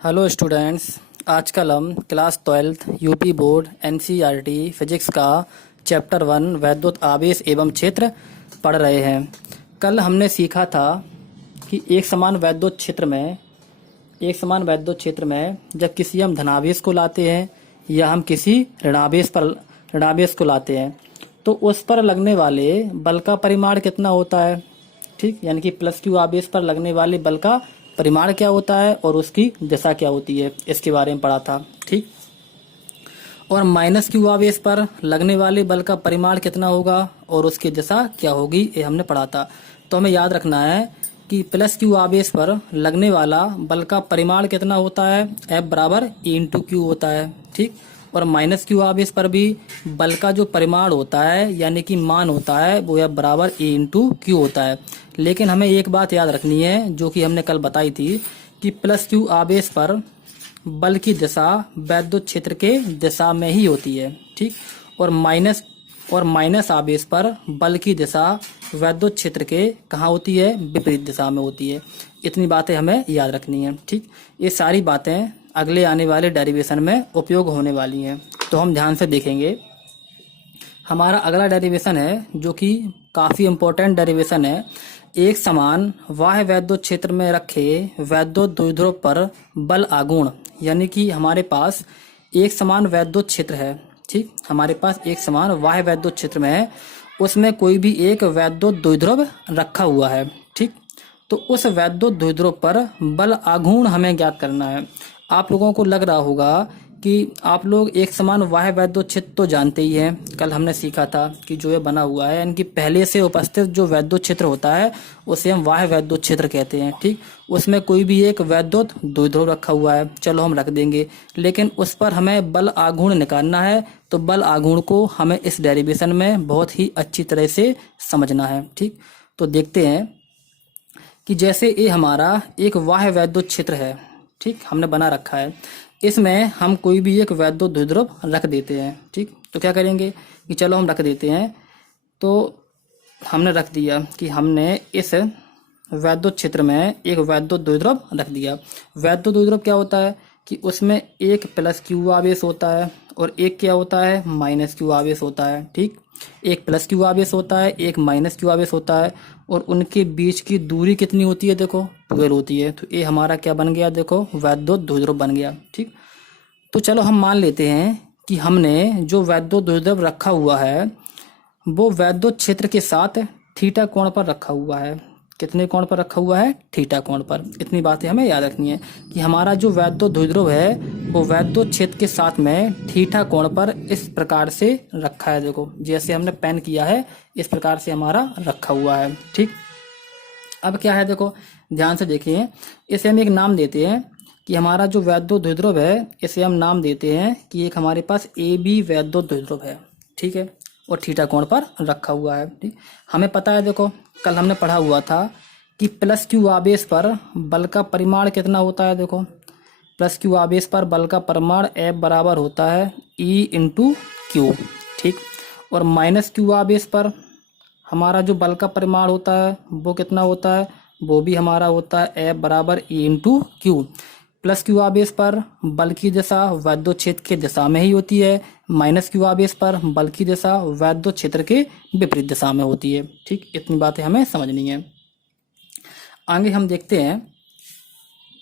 Hello students. आजकल हम class 12th UP board NCERT physics का चैप्टर 1 वैद्युत आवेश एवं क्षेत्र पढ़ रहे हैं। कल हमने सीखा था कि एक समान वैद्युत क्षेत्र में जब किसी हम धनावेश को लाते हैं या हम किसी ऋणावेश को लाते हैं तो उस पर लगने वाले बल का परिमाण कितना होता है। ठीक, यानी कि प्लस क्यू आवेश पर लगने वाले बल का परिमाण क्या होता है और उसकी दिशा क्या होती है, इसके बारे में पढ़ा था। ठीक, और माइनस क्यू आवेश पर लगने वाले बल का परिमाण कितना होगा और उसकी दिशा क्या होगी, ये हमने पढ़ा था। तो हमें याद रखना है कि प्लस क्यू आवेश पर लगने वाला बल का परिमाण कितना होता है, F बराबर E इंटू क्यू होता है। ठीक, और माइनस क्यू आवेश पर भी बल का जो परिमाण होता है यानी कि मान होता है वो F बराबर E इंटू क्यू होता है। लेकिन हमें एक बात याद रखनी है जो कि हमने कल बताई थी कि प्लस क्यू आवेश पर बल की दिशा वैद्युत क्षेत्र के दिशा में ही होती है। ठीक, और माइनस आवेश पर बल की दिशा वैद्युत क्षेत्र के कहाँ होती है, विपरीत दिशा में होती है। इतनी बातें हमें याद रखनी है। ठीक, ये सारी बातें अगले आने वाले डेरिवेशन में उपयोग होने वाली हैं, तो हम ध्यान से देखेंगे। हमारा अगला डेरिवेशन है जो कि काफ़ी इम्पोर्टेंट डेरिवेशन है। एक समान बाह्य वैद्युत क्षेत्र में रखे वैद्युत द्विध्रुव पर बल आघूर्ण, यानी कि हमारे पास एक समान वैद्युत क्षेत्र है। ठीक, हमारे पास एक समान बाह्य वैद्युत क्षेत्र में है, उसमें कोई भी एक वैद्युत द्विध्रुव रखा हुआ है। ठीक, तो उस वैद्युत द्विध्रुव पर बल आघूर्ण हमें ज्ञात करना है। आप लोगों को लग रहा होगा कि आप लोग एक समान बाह्य वैद्युत क्षेत्र तो जानते ही हैं। कल हमने सीखा था कि जो ये बना हुआ है यानी कि पहले से उपस्थित जो वैद्युत क्षेत्र होता है उसे हम बाह्य वैद्युत क्षेत्र कहते हैं। ठीक, उसमें कोई भी एक वैद्युत द्विध्रुव रखा हुआ है, चलो हम रख देंगे, लेकिन उस पर हमें बल आघूर्ण निकालना है। तो बल आघूर्ण को हमें इस डेरिवेशन में बहुत ही अच्छी तरह से समझना है। ठीक, तो देखते हैं कि जैसे ये हमारा एक बाह्य वैद्युत क्षेत्र है। ठीक, हमने बना रखा है, इसमें हम कोई भी एक वैद्युत द्विध्रुव रख देते हैं। ठीक, तो क्या करेंगे कि चलो हम रख देते हैं। तो हमने रख दिया कि हमने इस वैद्युत क्षेत्र में एक वैद्युत द्विध्रुव रख दिया। वैद्युत द्विध्रुव क्या होता है कि उसमें एक प्लस क्यू आवेश होता है और एक क्या होता है, माइनस क्यू आवेश होता है। ठीक, एक प्लस क्यू आवेश होता है, एक माइनस क्यू आवेश होता है, और उनके बीच की दूरी कितनी होती है, देखो 12 होती है। तो ये हमारा क्या बन गया, देखो वैद्युत द्विध्रुव बन गया। ठीक, तो चलो हम मान लेते हैं कि हमने जो वैद्युत द्विध्रुव रखा हुआ है वो वैद्युत क्षेत्र के साथ थीटा कोण पर रखा हुआ है। कितने कोण पर रखा हुआ है, थीटा कोण पर। इतनी बातें हमें याद रखनी है कि हमारा जो वैद्युत द्विध्रुव है वो वैद्युत क्षेत्र के साथ में थीटा कोण पर इस प्रकार से रखा है। देखो जैसे हमने पेन किया है इस प्रकार से हमारा रखा हुआ है। ठीक, अब क्या है, देखो ध्यान से देखिए, इसे हम एक नाम देते हैं कि हमारा जो वैद्युत द्विध्रुव है इसे हम नाम देते हैं कि एक हमारे पास ए बी वैद्युत द्विध्रुव है। ठीक है, और थीटा कोण पर रखा हुआ है। ठीक, हमें पता है, देखो कल हमने पढ़ा हुआ था कि प्लस क्यू आवेश पर बल का परिमाण कितना होता है। देखो प्लस क्यू आवेश पर बल का परिमाण F बराबर होता है E इंटू क्यू। ठीक, और माइनस क्यू आवेश पर हमारा जो बल का परिमाण होता है वो कितना होता है, वो भी हमारा होता है F बराबर E into Q. Plus Q आवेश पर बल की दिशा वैद्युत क्षेत्र के दिशा में ही होती है, माइनस क्यू आवेश पर बल की दिशा वैद्युत क्षेत्र के विपरीत दिशा में होती है। ठीक, इतनी बातें हमें समझनी है। आगे हम देखते हैं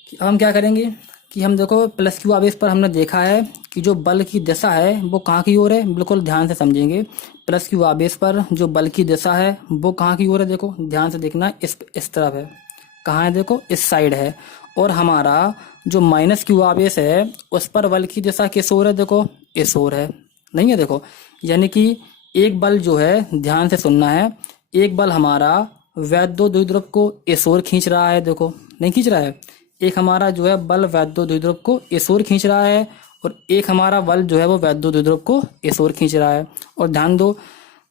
कि अब हम क्या करेंगे कि हम देखो प्लस क्यू आवेश पर हमने देखा है कि जो बल की दिशा है वो कहाँ की ओर है, बिल्कुल ध्यान से समझेंगे। प्लस क्यू आवेश पर जो बल की दिशा है वो कहाँ की ओर है, देखो ध्यान से देखना, इस तरफ है। कहाँ है, देखो इस साइड है। और हमारा जो माइनस क्यू आवेश है उस पर बल की दिशा किस ओर है, देखो इस ओर है, नहीं है। देखो यानी कि एक बल जो है, ध्यान से सुनना है, एक बल हमारा वैद्युत द्विध्रुव को इस ओर खींच रहा है, देखो नहीं खींच रहा है। एक हमारा जो है बल वैद्युत द्विध्रुव को इस ओर खींच रहा है और एक हमारा बल जो है वो वैद्युत द्विध्रुव को इस ओर खींच रहा है। और ध्यान दो,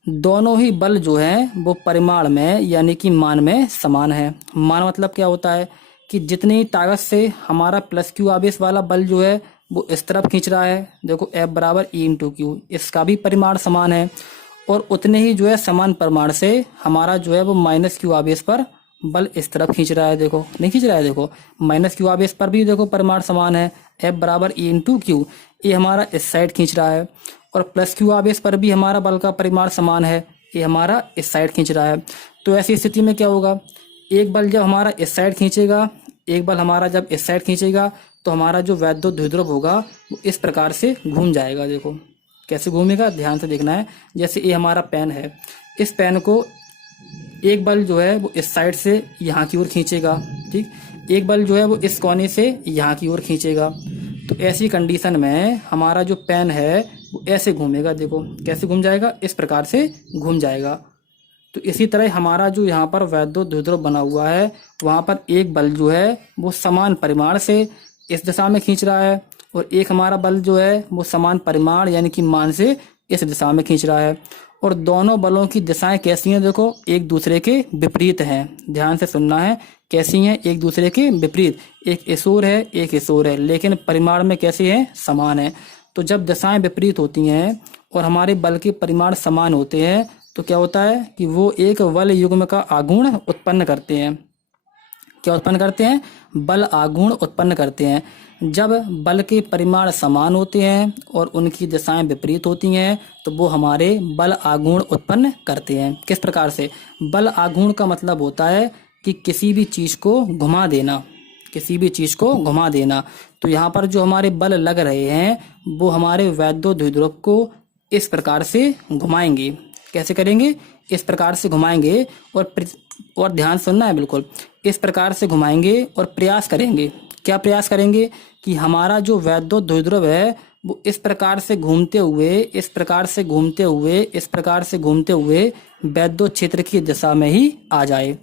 दोनों ही बल जो हैं वो परिमाण में यानी कि मान में समान है। मान मतलब क्या होता है कि जितनी ताकत से हमारा प्लस क्यू आवेश वाला बल जो है वो इस तरफ खींच रहा है, देखो F बराबर E इंटू क्यू, इसका भी परिमाण समान है। और उतने ही जो है समान परिमाण से हमारा जो है वो माइनस क्यू आवेश पर बल इस तरफ खींच रहा है, देखो नहीं खींच रहा है, देखो माइनस क्यू आवेश पर भी देखो परिमाण समान है, F बराबर E इंटू क्यू, ये हमारा इस साइड खींच रहा है। और प्लस क्यू आवेश पर भी हमारा बल का परिमाण समान है, ये हमारा इस साइड खींच रहा है। तो ऐसी स्थिति में क्या होगा, एक बल जब हमारा इस साइड खींचेगा, एक बल हमारा जब इस साइड खींचेगा, तो हमारा जो वैद्युत द्विध्रुव होगा वो इस प्रकार से घूम जाएगा। देखो कैसे घूमेगा, ध्यान से देखना है। जैसे ये हमारा पेन है, इस पेन को एक बल जो है वो इस साइड से यहाँ की ओर खींचेगा, ठीक, एक बल जो है वो इस कोने से यहाँ की ओर खींचेगा। तो ऐसी कंडीशन में हमारा जो पेन है वो ऐसे घूमेगा, देखो कैसे घूम जाएगा, इस प्रकार से घूम जाएगा। तो इसी तरह हमारा जो यहाँ पर वैद्युत द्विध्रुव बना हुआ है, वहाँ पर एक बल जो है वो समान परिमाण से इस दिशा में खींच रहा है, और एक हमारा बल जो है वो समान परिमाण यानी कि मान से इस दिशा में खींच रहा है। और दोनों बलों की दिशाएं कैसी हैं, देखो एक दूसरे के विपरीत हैं, ध्यान से सुनना है। कैसी हैं, एक दूसरे के विपरीत, एक इस ओर है एक इस ओर है, लेकिन परिमाण में कैसे हैं, समान है। तो जब दिशाएं विपरीत होती हैं और हमारे बल के परिमाण समान होते हैं तो क्या होता है कि वो एक बल युग्म का आघूर्ण उत्पन्न करते हैं। क्या उत्पन्न करते हैं, बल आघूर्ण उत्पन्न करते हैं। जब बल के परिमाण समान होते हैं और उनकी दिशाएं विपरीत होती हैं तो वो हमारे बल आघूर्ण उत्पन्न करते हैं। किस प्रकार से, बल आघूर्ण का मतलब होता है कि किसी भी चीज को घुमा देना, किसी भी चीज को घुमा देना। तो यहाँ पर जो हमारे बल लग रहे हैं वो हमारे वैद्युत द्विध्रुव को इस प्रकार से घुमाएंगे। कैसे करेंगे, इस प्रकार से घुमाएंगे, और ध्यान सुनना है बिल्कुल, इस प्रकार से घुमाएंगे और प्रयास करेंगे। क्या प्रयास करेंगे कि हमारा जो वैद्युत द्विध्रुव है वो इस प्रकार से घूमते हुए, इस प्रकार से घूमते हुए, इस प्रकार से घूमते हुए वैद्युत क्षेत्र की दिशा में ही आ जाए।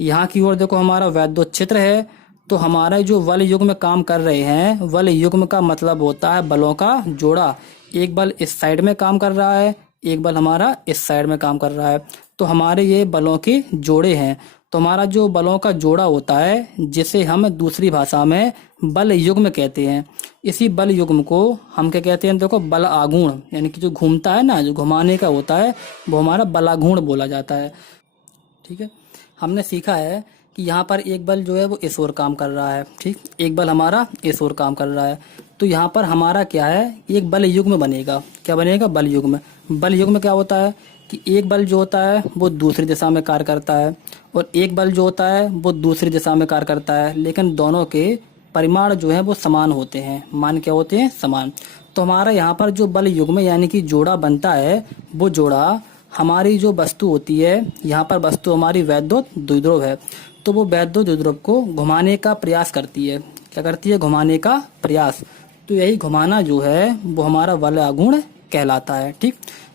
यहाँ की ओर देखो हमारा वैद्युत क्षेत्र है, तो हमारा जो बल युग्म काम कर रहे हैं, बल युग्म का मतलब होता है बलों का जोड़ा। एक बल इस साइड में काम कर रहा है, एक बल हमारा इस साइड में काम कर रहा है, तो हमारे ये बलों के जोड़े हैं। तो हमारा जो बलों का जोड़ा होता है जिसे हम दूसरी भाषा में बल युग्म कहते हैं, इसी बल युग्म को हम क्या कहते हैं, देखो बल आघूर्ण, यानी कि जो घूमता है ना, जो घुमाने का होता है वो हमारा बलाघूर्ण बोला जाता है। ठीक है, हमने सीखा है कि यहाँ पर एक बल जो है वो इस ओर काम कर रहा है, ठीक, एक बल हमारा इस ओर काम कर रहा है। तो यहाँ पर हमारा क्या है, एक बल युग्म बनेगा। क्या बनेगा, बल युग्म। बल युग्म क्या होता है कि एक बल जो होता है वो दूसरी दिशा में कार्य करता है और एक बल जो होता है वो दूसरी दिशा में कार्य करता है, लेकिन दोनों के परिमाण जो है वो समान होते हैं। मान क्या होते हैं, समान। तो हमारा यहाँ पर जो बल युग्म यानी कि जोड़ा बनता है, वो जोड़ा हमारी जो वस्तु होती है, यहाँ पर वस्तु हमारी वैद्युत द्विध्रुव है, तो वो वैद्युत द्विध्रुव को घुमाने का प्रयास करती है। क्या करती है, घुमाने का प्रयास। तो यही घुमाना जो है वो हमारा बल आघूर्ण कहलाता है। ठीक,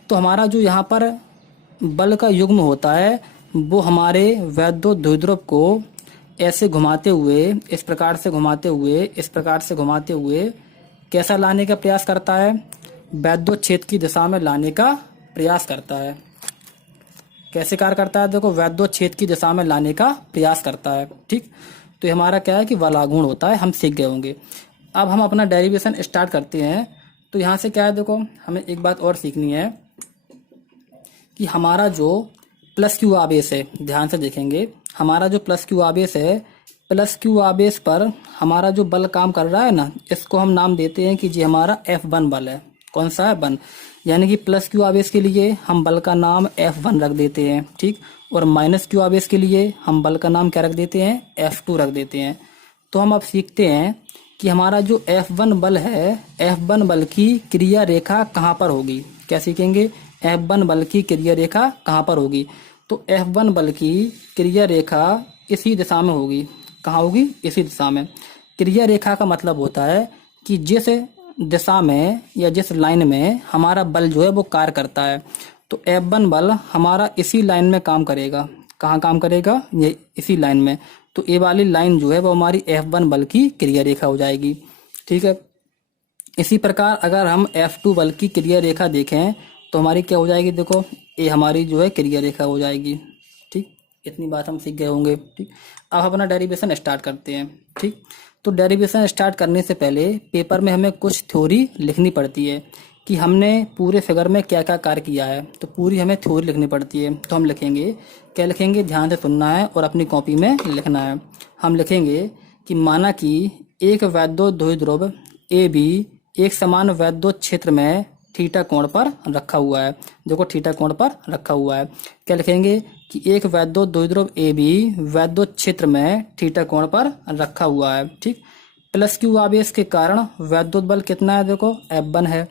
तो हमारा जो यहाँ पर बल का युग्म होता है वो हमारे वैद्युत द्विध्रुव को ऐसे घुमाते हुए, इस प्रकार से घुमाते हुए, इस प्रकार से घुमाते हुए कैसा लाने का प्रयास करता है, वैद्युत क्षेत्र की दिशा में लाने का प्रयास करता है। कैसे कार्य करता है, देखो वैद्युत क्षेत्र की दिशा में लाने का प्रयास करता है। ठीक, तो ये हमारा क्या है कि बल आघूर्ण होता है, हम सीख गए होंगे। अब हम अपना डेरिवेशन स्टार्ट करते हैं। तो यहाँ से क्या है, देखो हमें एक बात और सीखनी है कि हमारा जो प्लस क्यू आवेश है, ध्यान से देखेंगे, हमारा जो प्लस क्यू आवेश है, प्लस क्यू आवेश पर हमारा जो बल काम कर रहा है ना, इसको हम नाम देते हैं कि जी हमारा F1 बल है। कौन सा है, 1। यानी कि प्लस क्यू आवेश के लिए हम बल का नाम F1 रख देते हैं, ठीक, और माइनस क्यू आवेश के लिए हम बल का नाम क्या रख देते हैं, F2 रख देते हैं। तो हम अब सीखते हैं कि हमारा जो F1 बल है, F1 बल की क्रिया रेखा कहाँ पर होगी। क्या सीखेंगे, F1 बल की क्रिया रेखा कहाँ पर होगी। तो F1 बल की क्रिया रेखा इसी दिशा में होगी। कहाँ होगी, इसी दिशा में। क्रिया रेखा का मतलब होता है कि जिस दिशा में या जिस लाइन में हमारा बल जो है वो कार्य करता है, तो F1 बल हमारा इसी लाइन में काम करेगा। कहाँ काम करेगा, ये इसी लाइन में। तो ये वाली लाइन जो है वो हमारी F1 बल की क्रिया रेखा हो जाएगी। ठीक है, इसी प्रकार अगर हम F2 बल की क्रिया रेखा देखें तो हमारी क्या हो जाएगी, देखो ये हमारी जो है क्रिया रेखा हो जाएगी। ठीक, इतनी बात हम सीख गए होंगे। ठीक, अब अपना डेरिवेशन स्टार्ट करते हैं। ठीक, तो डेरिवेशन स्टार्ट करने से पहले पेपर में हमें कुछ थ्योरी लिखनी पड़ती है कि हमने पूरे फिगर में क्या क्या कार्य किया है। तो पूरी हमें थ्योरी लिखनी पड़ती है। तो हम लिखेंगे, क्या लिखेंगे, ध्यान से सुनना है और अपनी कॉपी में लिखना है। हम लिखेंगे कि माना कि एक वैद्युत द्विध्रुव ए बी एक समान वैद्युत क्षेत्र में थीटा कोण पर रखा हुआ है। देखो थीटा कोण पर रखा हुआ है। क्या लिखेंगे कि एक वैद्युत द्विध्रुव ए बी वैद्युत क्षेत्र में थीटा कोण पर रखा हुआ है। ठीक, प्लस क्यू आवेश के कारण वैद्युत बल कितना है, देखो F1 है,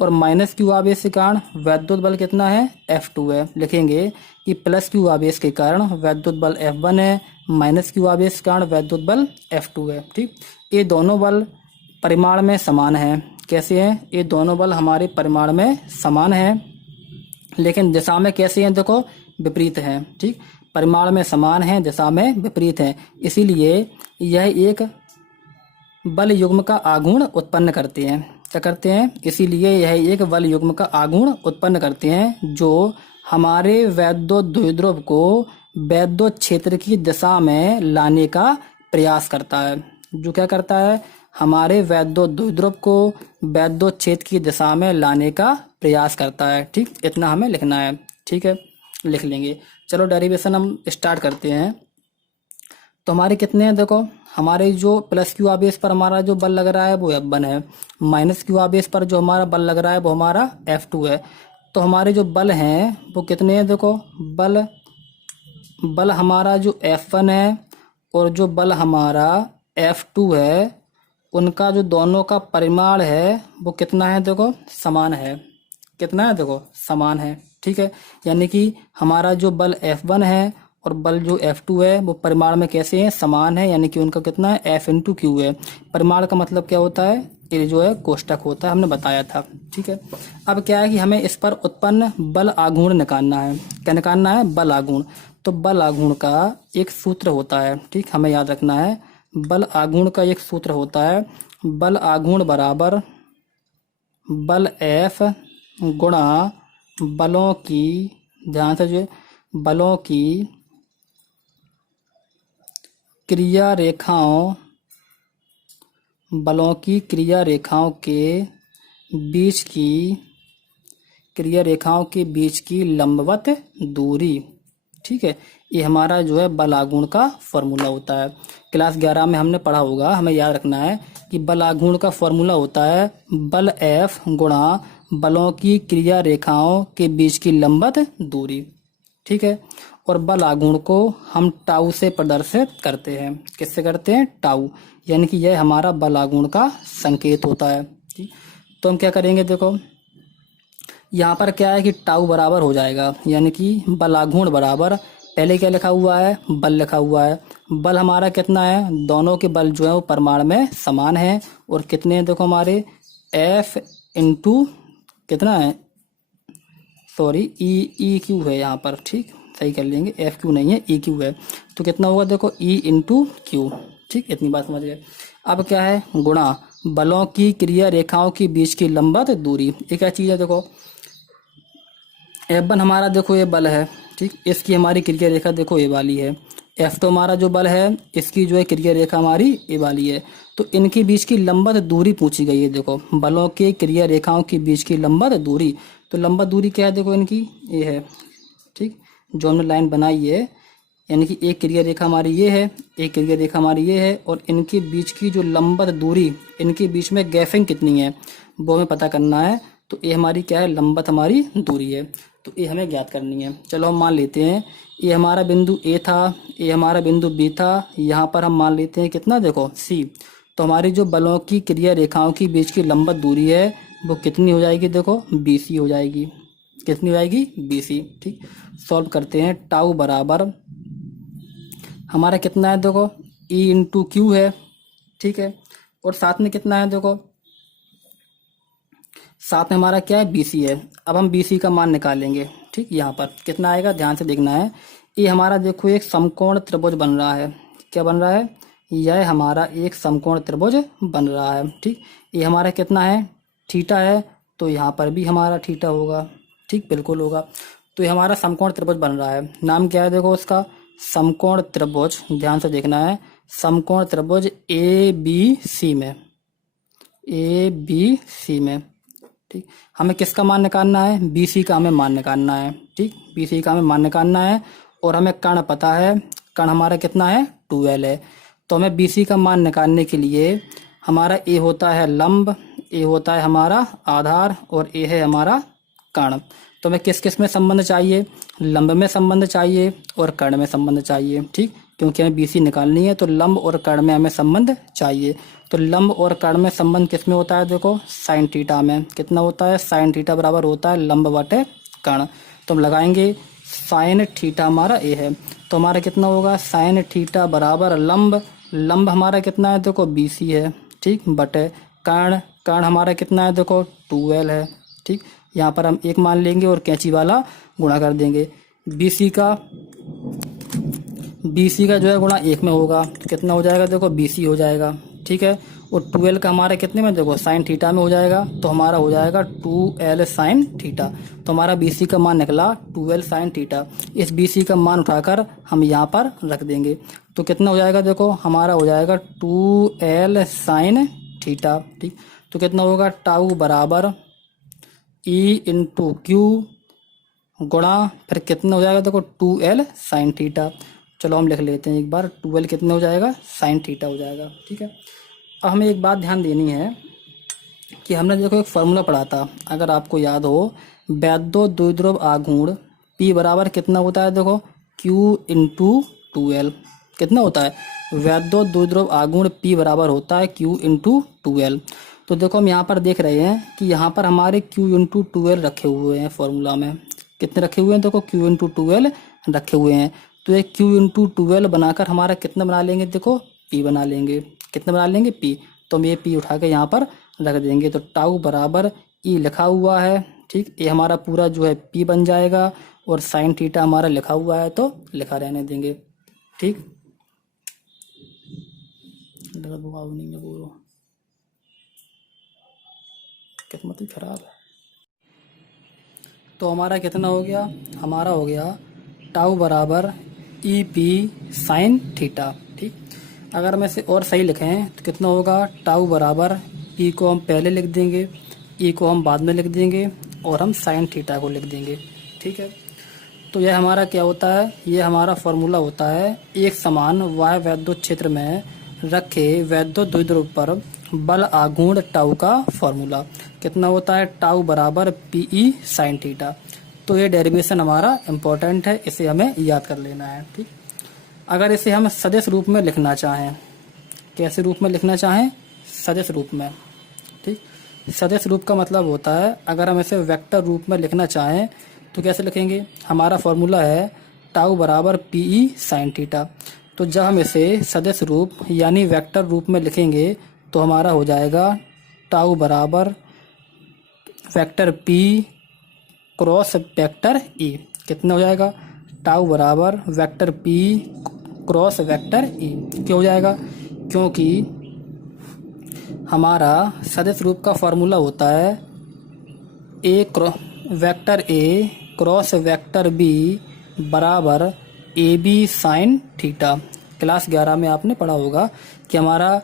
और माइनस क्यू आवेश के कारण वैद्युत बल कितना है, F2 है। लिखेंगे कि प्लस क्यू आवेश के कारण वैद्युत बल F1 है, माइनस क्यू आवेश के कारण वैद्युत बल F2 है। ठीक, ये दोनों बल परिमाण में समान है। कैसे हैं, ये दोनों बल हमारे परिमाण में समान है, लेकिन दिशा में कैसे हैं, देखो विपरीत हैं। ठीक, परिमाण में समान है, दिशा में विपरीत है, इसीलिए यह एक बल युग्म का आघूर्ण उत्पन्न करते हैं। क्या करते हैं, इसीलिए यह एक बल युग्म का आघूर्ण उत्पन्न करते हैं, जो हमारे वैद्युत द्विध्रुव को वैद्युत क्षेत्र की दिशा में लाने का प्रयास करता है। जो क्या करता है, हमारे वैद्युत द्विध्रुव को वैद्युत क्षेत्र की दिशा में लाने का प्रयास करता है। ठीक, इतना हमें लिखना है। ठीक है, लिख लेंगे। चलो डेरिवेशन हम स्टार्ट करते हैं। तो हमारे कितने हैं, देखो हमारे जो प्लस क्यू आवेश पर हमारा जो बल लग रहा है वो F1 है, माइनस क्यू आवेश पर जो हमारा बल लग रहा है वो हमारा F2 है। तो हमारे जो बल हैं वो कितने हैं, देखो बल हमारा जो F1 है और जो बल हमारा F2 है, उनका जो दोनों का परिमाण है वो कितना है, देखो समान है। कितना है, देखो समान है। ठीक है, यानी कि हमारा जो बल F1 है और बल जो F2 है वो परिमाण में कैसे हैं, समान है, यानी कि उनका कितना है, F इंटू क्यू है। परिमाण का मतलब क्या होता है, ये जो है कोष्टक होता है, हमने बताया था। ठीक है, अब क्या है कि हमें इस पर उत्पन्न बल आघूर्ण निकालना है। क्या निकालना है, बल आघूर्ण। तो बल आघूर्ण का एक सूत्र होता है, ठीक, हमें याद रखना है। बल आघूर्ण का एक सूत्र होता है, बल आघूर्ण बराबर बल F गुणा बलों की, ध्यान से जो बलों की क्रिया रेखाओं, बलों की क्रिया रेखाओं के बीच की, क्रिया रेखाओं के बीच की लंबवत दूरी। ठीक है, ये हमारा जो है बल आघूर्ण का फॉर्मूला होता है। क्लास 11 में हमने पढ़ा होगा, हमें याद रखना है कि बल आघूर्ण का फॉर्मूला होता है बल F गुणा बलों की क्रिया रेखाओं के बीच की लंबवत दूरी। ठीक है, और बल आघूर्ण को हम टाउ से प्रदर्शित करते हैं। किससे करते हैं, टाउ, यानी कि यह हमारा बल आघूर्ण का संकेत होता है। ठीक, तो हम क्या करेंगे, देखो यहाँ पर क्या है कि टाउ बराबर हो जाएगा, यानी कि बल आघूर्ण बराबर, पहले क्या लिखा हुआ है, बल लिखा हुआ है। बल हमारा कितना है, दोनों के बल जो है वो परिमाण में समान है, और कितने हैं, देखो हमारे F इंटू कितना है, सॉरी ई क्यू है यहाँ पर। ठीक, सही कर लेंगे, F क्यू नहीं है, ई क्यू है। तो कितना होगा, देखो E इंटू क्यू। ठीक, इतनी बात समझ गए। अब क्या है, गुणा बलों की क्रिया रेखाओं के बीच की लंबवत दूरी। ये क्या चीज़ है, देखो F1 हमारा देखो ये बल है। ठीक, इसकी हमारी क्रिया रेखा देखो ये वाली है। F2 हमारा जो बल है, इसकी जो है क्रिया रेखा हमारी ये वाली है। तो इनके बीच की लंबवत दूरी पूछी गई है। देखो बलों के क्रिया रेखाओं के बीच की लंबवत दूरी, तो लंबवत दूरी क्या है, देखो इनकी ये है। ठीक, जो हमने लाइन बनाई है, यानी कि एक क्रिया रेखा हमारी ये है, एक क्रिया रेखा हमारी ये है, और इनके बीच की जो लंबवत दूरी, इनके बीच में गैपिंग कितनी है वो हमें पता करना है। तो ये हमारी क्या है, लंबवत हमारी दूरी है, तो ये हमें ज्ञात करनी है। चलो हम मान लेते हैं ये हमारा बिंदु ए था, ये हमारा बिंदु बी था, यहाँ पर हम मान लेते हैं कितना, देखो सी। तो हमारी जो बलों की क्रिया रेखाओं के बीच की लंबवत दूरी है वो कितनी हो जाएगी, देखो BC हो जाएगी। कितनी हो जाएगी, BC। ठीक, सॉल्व करते हैं। टाउ बराबर हमारा कितना है, देखो E इंटू क्यू है। ठीक है, और साथ में कितना है, देखो साथ में हमारा क्या है, BC है। अब हम BC का मान निकालेंगे। ठीक, यहाँ पर कितना आएगा, ध्यान से देखना है। ये हमारा देखो एक समकोण त्रिभुज बन रहा है। क्या बन रहा है, यह हमारा एक समकोण त्रिभुज बन रहा है। ठीक, ये हमारा कितना है, थीटा है, तो यहाँ पर भी हमारा थीटा होगा। ठीक, बिल्कुल होगा। तो ये हमारा समकोण त्रिभुज बन रहा है। नाम क्या है, देखो उसका समकोण त्रिभुज, ध्यान से देखना है। समकोण त्रिभुज ABC में, ABC में। ठीक, हमें किसका मान निकालना है, BC का हमें मान निकालना है। ठीक, BC का हमें मान निकालना है और हमें कर्ण पता है, कर्ण हमारा कितना है 2L है। तो हमें BC का मान निकालने के लिए हमारा A होता है लंब, A होता है हमारा आधार और A है हमारा कर्ण। तो हमें किस किस में संबंध चाहिए, लंब में संबंध चाहिए और कर्ण में संबंध चाहिए। ठीक, क्योंकि हमें BC निकालनी है तो लंब और कर्ण में हमें संबंध चाहिए। तो लंब और कर्ण में संबंध किस में होता है, देखो साइन थीटा में। कितना होता है, साइन थीटा बराबर होता है लंब बटे कर्ण। तो हम लगाएंगे साइन थीटा हमारा A है, तो हमारा कितना होगा साइन थीटा बराबर लंब, लंब हमारा कितना है देखो BC है। ठीक, बटे कर्ण, कर्ण हमारा कितना है देखो 2L है। ठीक, यहाँ पर हम 1 मान लेंगे और कैंची वाला गुणा कर देंगे। BC का जो है गुणा 1 में होगा तो कितना हो जाएगा देखो BC हो जाएगा। ठीक है, और 2L का हमारा कितने में देखो साइन थीटा में हो जाएगा, तो हमारा हो जाएगा 2L साइन थीटा। तो हमारा BC का मान निकला 2L साइन थीटा। इस BC का मान उठाकर हम यहाँ पर रख देंगे तो कितना हो जाएगा देखो हमारा हो जाएगा 2L साइन थीटा। ठीक, तो कितना होगा टाउ बराबर E इंटू क्यू गुणा फिर कितना हो जाएगा देखो 2L साइन थीटा। चलो हम लिख लेते हैं एक बार, 2L कितना हो जाएगा साइन थीटा हो जाएगा। ठीक है, अब हमें एक बात ध्यान देनी है कि हमने देखो एक फार्मूला पढ़ा था, अगर आपको याद हो, वैद्युत द्विध्रुव आघूर्ण P बराबर कितना होता है देखो Q इंटू 2L। कितना होता है, वैद्युत द्विध्रुव आघूर्ण P बराबर होता है Q इंटू 2L। तो देखो हम यहाँ पर देख रहे हैं कि यहाँ पर हमारे Q इंटू 2L रखे हुए हैं फॉर्मूला में। कितने रखे हुए हैं देखो Q इंटू 2L रखे हुए हैं। तो ये Q इंटू 2L बनाकर हमारा कितना बना लेंगे देखो P बना लेंगे। कितना बना लेंगे P, तो हम ये P उठा के यहाँ पर रख देंगे। तो टाउ बराबर E लिखा हुआ है। ठीक, ये हमारा पूरा जो है P बन जाएगा और साइन थीटा हमारा लिखा हुआ है तो लिखा रहने देंगे। ठीक, नहीं है बोलो किस्मत ही खराब है। तो हमारा कितना हो गया, हमारा हो गया टाउ बराबर EP साइन थीटा। ठीक, अगर हम इसे और सही लिखें तो कितना होगा टाउ बराबर E को हम पहले लिख देंगे, E को हम बाद में लिख देंगे और हम साइन थीटा को लिख देंगे। ठीक है, तो यह हमारा क्या होता है, ये हमारा फॉर्मूला होता है एक समान वाय वैद्युत क्षेत्र में रखे वैद्युत द्विध्रुव पर बल आघूर्ण टाउ का फॉर्मूला। कितना होता है टाउ बराबर PE साइन थीटा। तो ये डेरिवेशन हमारा इम्पोर्टेंट है, इसे हमें याद कर लेना है। ठीक, अगर इसे हम सदिश रूप में लिखना चाहें, कैसे रूप में लिखना चाहें, सदिश रूप में। ठीक, सदिश रूप का मतलब होता है अगर हम इसे वेक्टर रूप में लिखना चाहें तो कैसे लिखेंगे, हमारा फॉर्मूला है टाउ बराबर PE साइन थीटा। तो जब हम इसे सदिश रूप यानी वेक्टर रूप में लिखेंगे तो हमारा हो जाएगा टाउ बराबर vector P cross vector E। कितना हो जाएगा, टाउ बराबर vector P cross vector E। क्यों हो जाएगा, क्योंकि हमारा सदिश रूप का फॉर्मूला होता है vector A cross vector B बराबर AB साइन थीटा। क्लास 11 में आपने पढ़ा होगा कि हमारा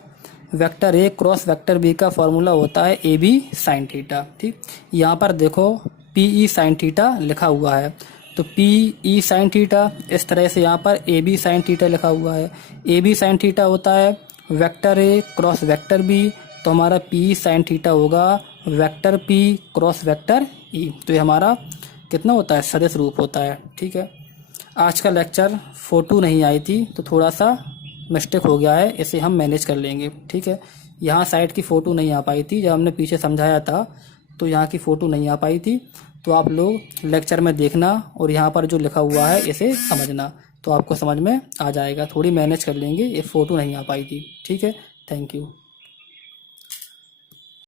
vector A cross vector B का फॉर्मूला होता है AB साइन थीटा। ठीक, यहाँ पर देखो PE साइन थीटा लिखा हुआ है, तो PE साइन थीटा इस तरह से यहाँ पर AB साइन थीटा लिखा हुआ है। AB साइन थीटा होता है vector A cross vector B, तो हमारा PE साइन थीटा होगा vector P cross vector E। तो ये हमारा कितना होता है, सदिश रूप होता है। ठीक है, आज का लेक्चर फोटो नहीं आई थी तो थोड़ा सा मिस्टेक हो गया है, इसे हम मैनेज कर लेंगे। ठीक है, यहाँ साइड की फ़ोटो नहीं आ पाई थी, जब हमने पीछे समझाया था तो यहाँ की फ़ोटो नहीं आ पाई थी। तो आप लोग लेक्चर में देखना और यहाँ पर जो लिखा हुआ है इसे समझना, तो आपको समझ में आ जाएगा। थोड़ी मैनेज कर लेंगे, ये फ़ोटो नहीं आ पाई थी। ठीक है, थैंक यू।